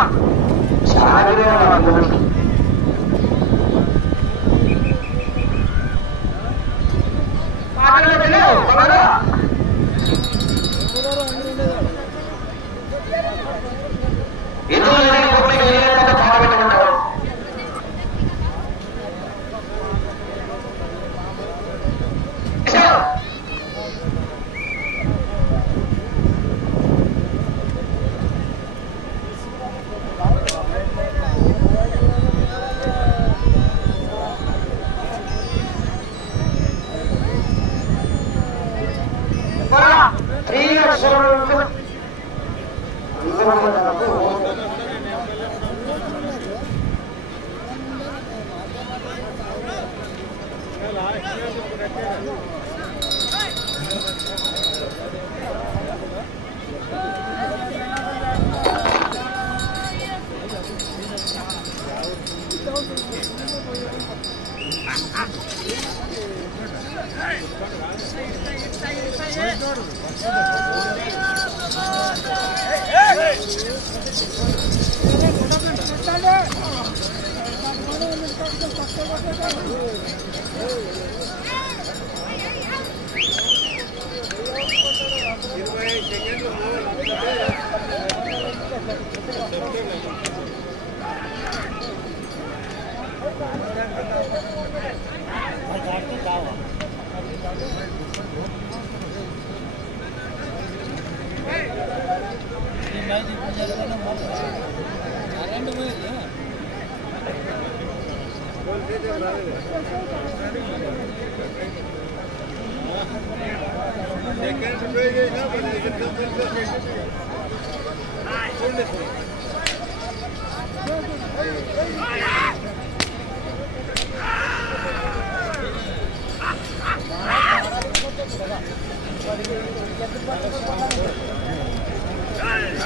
了。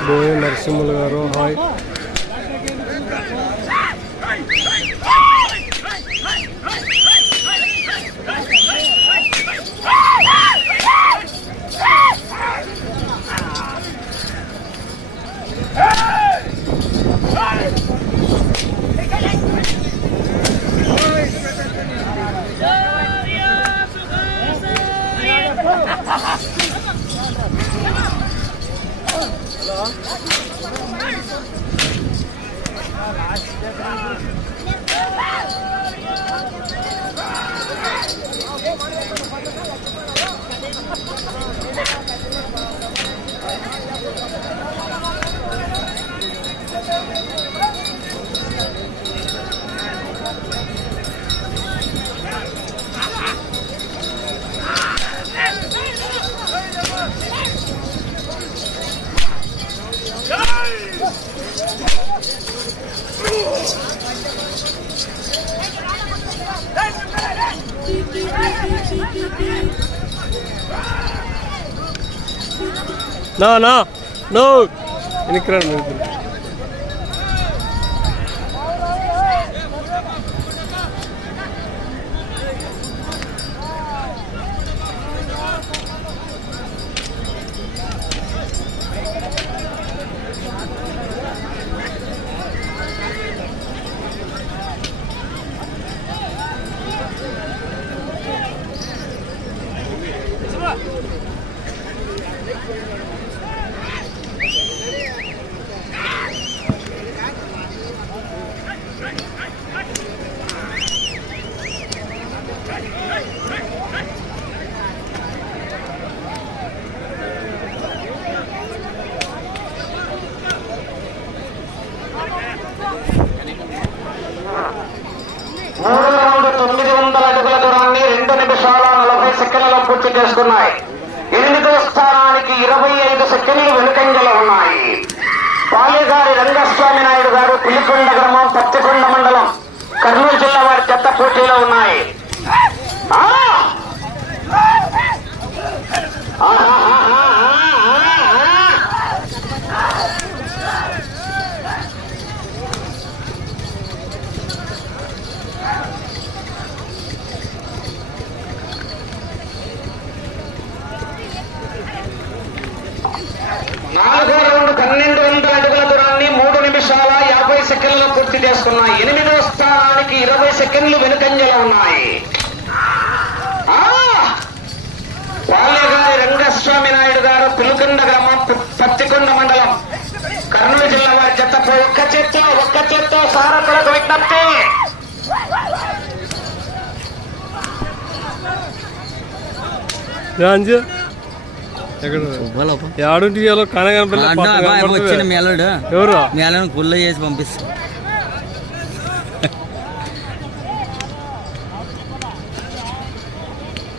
బోయ Narasimhulu garu hi No, no, no. Ini keren bener. Rangaswamy Naidu garu Pulikonda గ్రామం పత్తికొండ మండలం కర్నూలు జిల్లా వారి చెత్త పోటీలో ఉన్నాయి ఆ! ఆహాహాహాహా! నాలుగో రౌండ్ పన్నెండు వందల అడుగుల దూరాన్ని మూడు నిమిషాల సెకండ్లు పూర్తి చేసుకున్నాయి ఎనిమిదవ స్థానానికి ఇరవై సెకండ్లు వెనుకంజలో ఉన్నాయి. ఆ! పాలెగారి రంగస్వామి నాయుడు గారు పులికొండ గ్రామం పత్తికొండ మండలం. కర్నూలు జిల్లా వారి జతపై ఒక్క చేత్తో ఒక్క చేత్తో సారథులకు విజ్ఞప్తి. రాంజు ఎక్కడ? ఆడుంటి కన వచ్చిన మేలడు. ఎవరు? మేలను గుళ్ళ చేసి పంపిస్తా.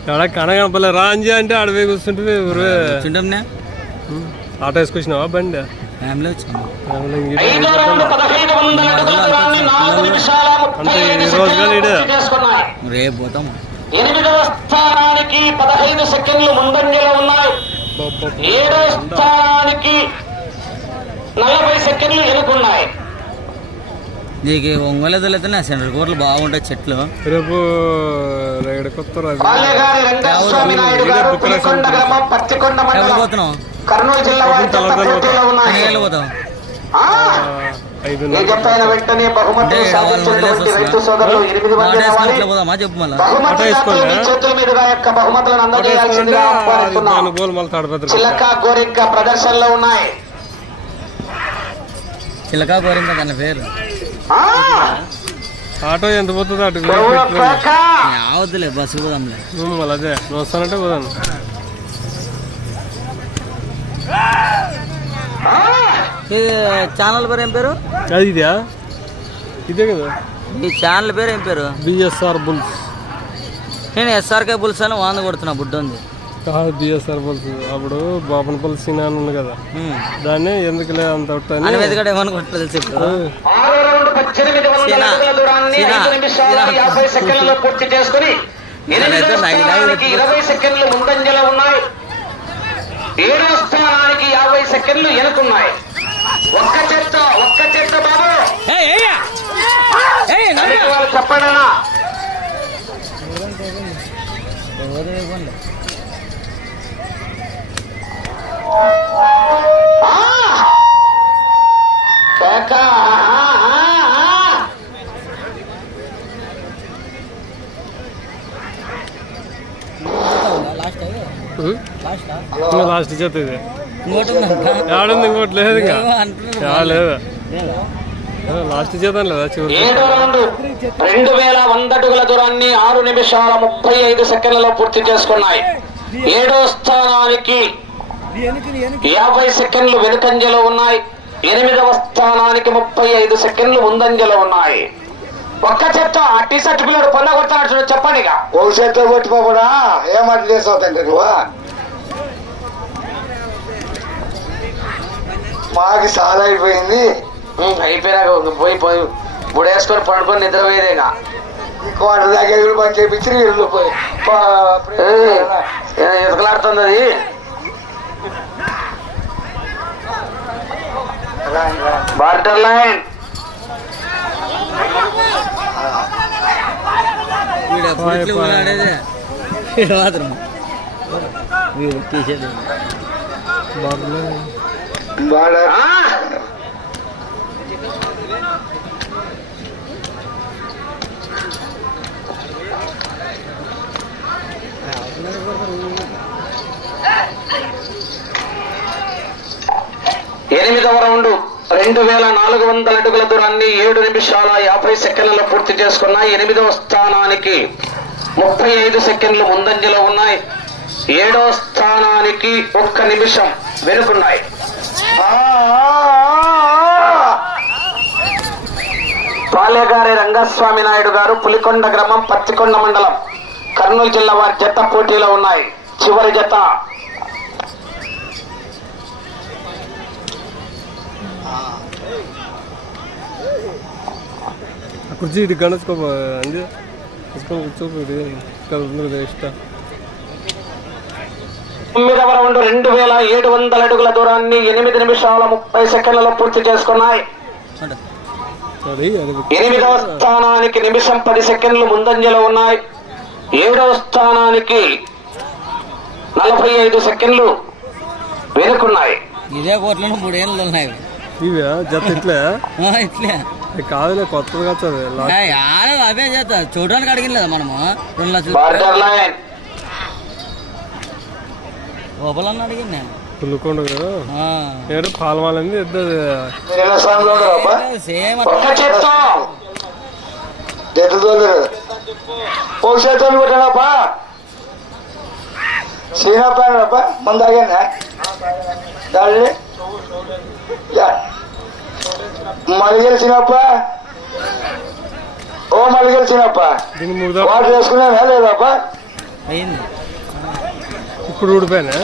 ఎడ కన కనపలే రాంజి అంటే ఆడవే కూర్చుంటే ఊరే చుంటంనే ఆటో వేసుకొచ్చినావా బండి? ఫ్యామిలీ ముప్పై అంటే ఈ ఈడే. రేపు పోతాం. ఎనిమిదవ స్థానానికి పదహైదు సెకండ్లు ముందంజలో ఉన్నాయి. అబ్బబ్బబ్బ. ఏడో స్థానానికి నలభై సెకండ్లు ఎనుకున్నాయి నీకు ఒంగోలు తెలియదు నా సెంటర్ కోట్లు బాగుంటాయి చెట్లు. రేపు కర్నూలు జిల్లా చిలక గోరింక ప్రదర్శనలో ఉన్నాయి. చిలకా కోరింక తన పేరు. ఆటో ఎంత పోతుంది అటు. యావద్దులే బస్సు పోదాంలే. మళ్ళీ అదే నువ్వు వస్తానంటే పోదాను. ఛానల్ పేరు ఏం పేరు? అది ఇదే? ఇదే కదా? ఈ ఛానల్ పేరు ఏం పేరు? BSR bulls. నేను ఎస్ఆర్కే బుల్స్ అని వాంద కొడుతున్నా బుడ్డ ఉంది కాదు బిఎస్ఆర్ బుల్స్. అప్పుడు బాపనపల్లి సినిమా అని ఉంది కదా. దాన్ని ఎందుకులే అంత అని ఏమని కొట్టలేదు తెలుసు రౌండ్ పద్దెనిమిది వందల అడుగుల దూరాన్ని ఐదు నిమిషాల. యాభై సెకండ్లలో పూర్తి చేసుకుని ఎనిమిదవ స్థానానికి ఇరవై సెకండ్లు ముందంజలో ఉన్నాయి. ఏడవ స్థానానికి యాభై సెకండ్లు వెనుకున్నాయి. ఒక్క చెత్త ఒక్క చెత్త బాబు. వాళ్ళు చెప్పడనా ఎవరు ఇవ్వండి. ఆ! కేక, ఆ, ఆ, ఆ. లాస్ట్ అయ్యి. లాస్ట్ ఆ? ఇంకా లాస్ట్ చేత ఇది. ఇంకోటి ఉందంట. ఆడుంది ఇంకోటి లేదు ఇంకా. లేదు? లాస్ట్ చేద్దాం లేదా చివరి? రౌండ్. వేల వంద అడుగుల దూరాన్ని ఆరు నిమిషాల ముప్పై ఐదు సెకండ్లలో పూర్తి చేసుకున్నాయి. ఏడో స్థానానికి యాభై సెకండ్లు వెనుకంజలో ఉన్నాయి. ఎనిమిదవ స్థానానికి ముప్పై ఐదు సెకండ్లు ముందంజలో ఉన్నాయి. ఒక్క చెత్త ఆ టీ షర్ట్ పిల్లడు పొంద కొడతాడు చూడు చెప్పండి ఇక ఒక చేతితో కొట్టుకోకుండా ఏమాట చేసావుతండి నువ్వు? మాకు చాలా అయిపోయింది. అయిపోయినాక పోయి పోయి బుడేసుకొని పండుకొని నిద్రపోయేదేగా ఇంకో. వంట దగ్గర పని చేపించి వీళ్ళు పోయి. ఎదకలాడుతుంది అది. బార్డర్ లైన్ పాయ్. ఊరాడేదే. ఎనిమిదవ రౌండ్. రెండు వేల నాలుగు వందల అడుగుల దూరాన్ని ఏడు నిమిషాల యాభై సెకండ్లలో పూర్తి చేసుకున్న ఎనిమిదవ స్థానానికి ముప్పై ఐదు సెకండ్లు ముందంజలో ఉన్నాయి. ఏడవ స్థానానికి ఒక్క నిమిషం వెనుకున్నాయి. పాలేగారి రంగస్వామి నాయుడు గారు పులికొండ గ్రామం పత్తికొండ మండలం కర్నూలు జిల్లా వారి జత పోటీలో ఉన్నాయి. చివరి జత. కుర్చీ ఇది గణసుకో అంది. కూర్చోపు ఇది ఇష్ట. తొమ్మిదవ రౌండ్ రెండు వేల ఏడు వందల అడుగుల దూరాన్ని ఎనిమిది నిమిషాల ముప్పై సెకండ్లలో పూర్తి చేసుకున్నాయి. ఎనిమిదవ స్థానానికి నిమిషం పది సెకండ్లు ముందంజలో ఉన్నాయి. ఏడవ స్థానానికి నలభై ఐదు సెకండ్లు వెనుకున్నాయి. ఇదే కోట్లను మూడేళ్ళు ఉన్నాయి. ఇవి జత ఇట్లే? ఇట్లే. కాదులే యాడ అవే చేస్తా చూడడానికి అడిగింది లేదా మనము. రెండు లక్షలు బార్డర్ లైన్ గోపాలన్న అడిగింది నేను పుల్లుకొండ ఆ. ఏడు పాలమాలింది ఇద్దరు మీరు ఎలా స్థానంలో ఉన్నారప్ప సేమ్ ఒక్క అట్లా చేత్తో జత తోలేరు ఒక చేతులు పెట్టాడప్ప శ్రీనప్ప అన్నాడప్ప. ముందు ఆగానా దాడి మలిగలు చిన్నప్ప ఓ మలిగలు వాటర్ వేసుకున్నానా లేదప్ప. అయింది ఇప్పుడు ఊడిపోయినా.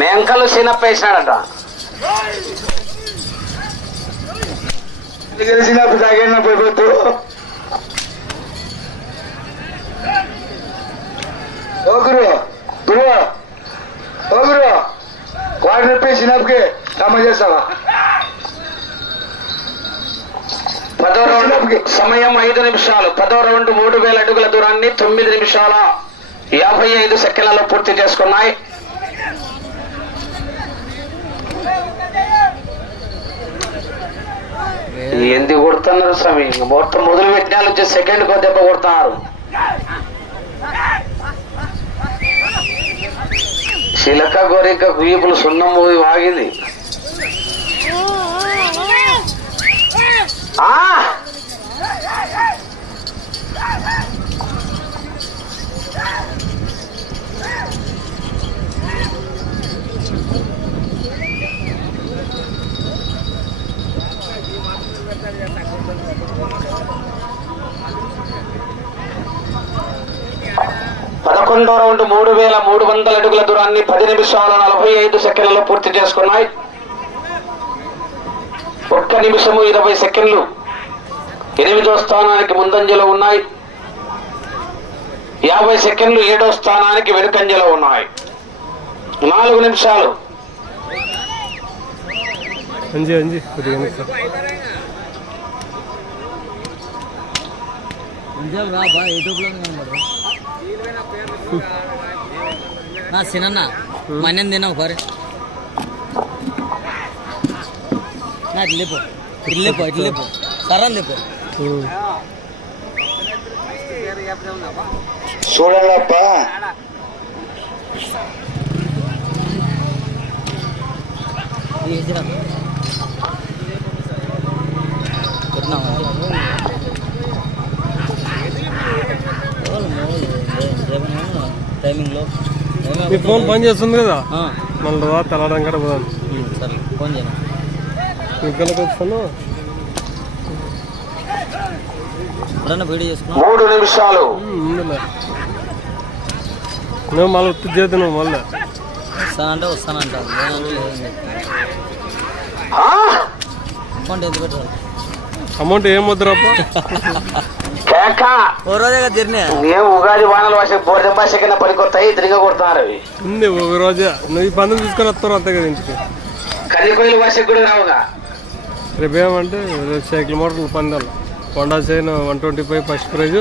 మేంకలు సీనప్ప వేసినాడట. తాగిన గురు ఓ గురు వాటర్ నొప్పి చిన్నప్పకి కమ్మ చేస్తావా? పదో రౌండ్ సమయం ఐదు నిమిషాలు. పదో రౌండ్ మూడు వేల అడుగుల దూరాన్ని తొమ్మిది నిమిషాల యాభై ఐదు సెకండ్లలో పూర్తి చేసుకున్నాయి. ఎందుకు కొడుతున్నారు స్వామి? మొత్తం మొదలు పెట్టిన వచ్చి సెకండ్ కో దెబ్బ కొడుతున్నారు శిలక గోరిక వీపులు సున్నం మూవి వాగింది. పదకొండో రౌండ్ మూడు వేల మూడు వందల అడుగుల దూరాన్ని పది నిమిషాల నలభై ఐదు సెకండ్లలో పూర్తి చేసుకున్నాయి. ఒక్క నిమిషము ఇరవై సెకండ్లు. ఎనిమిదో స్థానానికి ముందంజలో ఉన్నాయి. యాభై సెకండ్లు ఏడో స్థానానికి వెనుకంజలో ఉన్నాయి. నాలుగు నిమిషాలు. సినన్న మన్యం తిన్నావు నా ఇట్లా లేపు ఇట్లా లేపు ఇట్లా లేపు సరని లేపు ఉమ్. చూడాలప్ప తీసిరా కొట్టినావా? ఎవరు మోగులు? ఏ- ఏమన్నా టైమింగ్లో మీ ఫోన్ పని చేస్తుంది కదా ఆ, మళ్ళీ రా తెల్లడం కూడా పోదాం ఉమ్, సరే ఫోన్ చేయను మూడు నిమిషాలు. నువ్వు మళ్ళీ ఉత్తి చేద్దు నువ్వు మళ్ళీ. వస్తానంటే వస్తానంట? అమౌంట్ ఎంత పెట్టాలి? అమౌంట్ ఏం వద్దురాప కేక. ఓ రోజే కదా జర్నీ ఏం ఉగాది వానల భాష బోర్జం భాష కింద పనికొస్తాయి తిరిగి కొడుతున్నారు అవి. ఉంది ఒక రోజే. నువ్వు ఈ పందులు తీసుకొని వస్తారు అంతే కదా ఇంటికి. భాషకు కూడా రావుగా. రేపు ఏమంటే రేపు సైకిల్ మోటార్లు పందాలు. Konda chain one twenty five first prize.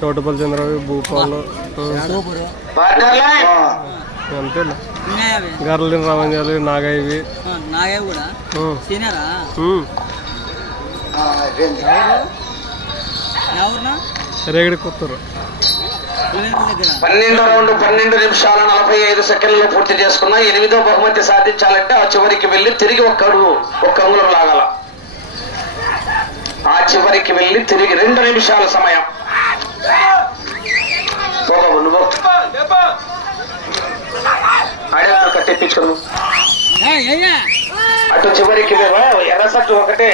Chotapalli Chandrababu భూపాలు. Super partner line అంతేలే ఇంకా యాభై గర్రలిని రామంజాలు నాగయ్యవి. ఆ, నాగే పన్నెండో రౌండ్ పన్నెండు నిమిషాల నలభై ఐదు సెకండ్లు పూర్తి చేసుకున్నా ఎనిమిదో బహుమతి సాధించాలంటే ఆ చివరికి వెళ్ళి తిరిగి ఒక్క అడుగు ఒక్క అంగుళం లాగాల ఆ చివరికి వెళ్ళి తిరిగి రెండు నిమిషాల సమయం పోగవు నువ్వు ఆడేంత. అటు చివరికి వెళ్ళు. ఎర్ర సట్టు ఒకటే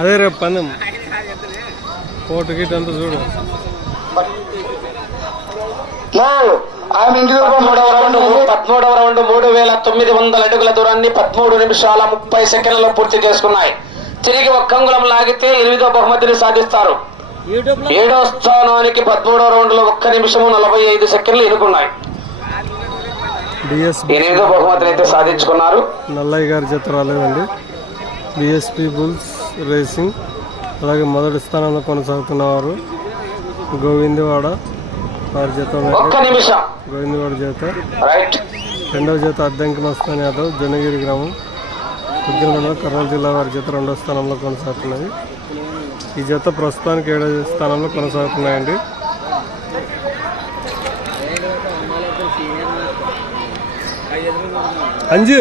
అదే రేపు పందెం. కోటు గిట్ అంతా చూడు. ఆమె పదమూడవ రౌండ్ పదమూడవ రౌండ్ మూడు వేల తొమ్మిది వందల అడుగుల దూరాన్ని పదమూడు నిమిషాల ముప్పై సెకండ్లలో పూర్తి చేసుకున్నాయి. తిరిగి ఒక్క అంగుళం లాగితే ఎనిమిదో బహుమతిని సాధిస్తారు. ఏడో స్థానానికి పదమూడో రౌండ్లో ఒక్క నిమిషము నలభై ఐదు సెకండ్లు డిఎస్ ఎనిమిదో బహుమతిని అయితే సాధించుకున్నారు. నల్లయ్య గారి జత రాలేదండి. బిఎస్పి బుల్స్ రేసింగ్ అలాగే మొదటి స్థానంలో కొనసాగుతున్నవారు గోవిందవాడ వారి జత. నిమిషం. గోవిందవాడ జత. రెండవ జత అద్దంకి మస్తాన్ యాదవ్ జనగిరి గ్రామం. ఉద్యమంలో కర్నూలు జిల్లా వారి జత రెండవ స్థానంలో కొనసాగుతున్నది. ఈ జత ప్రస్తుతానికి ఏడవ స్థానంలో కొనసాగుతున్నాయండి. అంజు.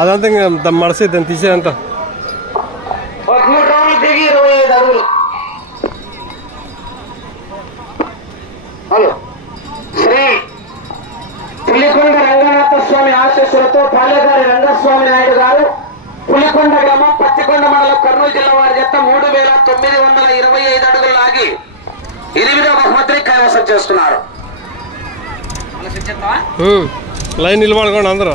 అదంతా ఇంకా మడసే దాన్ని తీసేదంతా దిగి ఇరవై ఐదు అడుగులు. హలో. శ్రీ పులికొండ రంగనాథ స్వామి ఆశీస్సులతో పాలేగారి రంగస్వామి నాయుడు గారు పులికొండ గ్రామం పత్తికొండ మండలం కర్నూలు జిల్లా వారి జత మూడు వేల తొమ్మిది వందల ఇరవై ఐదు అడుగులు లాగి ఎనిమిదవ బహుమతిని కైవసం చేస్తున్నారు లైన్ నిలబడుకోండి అందరూ.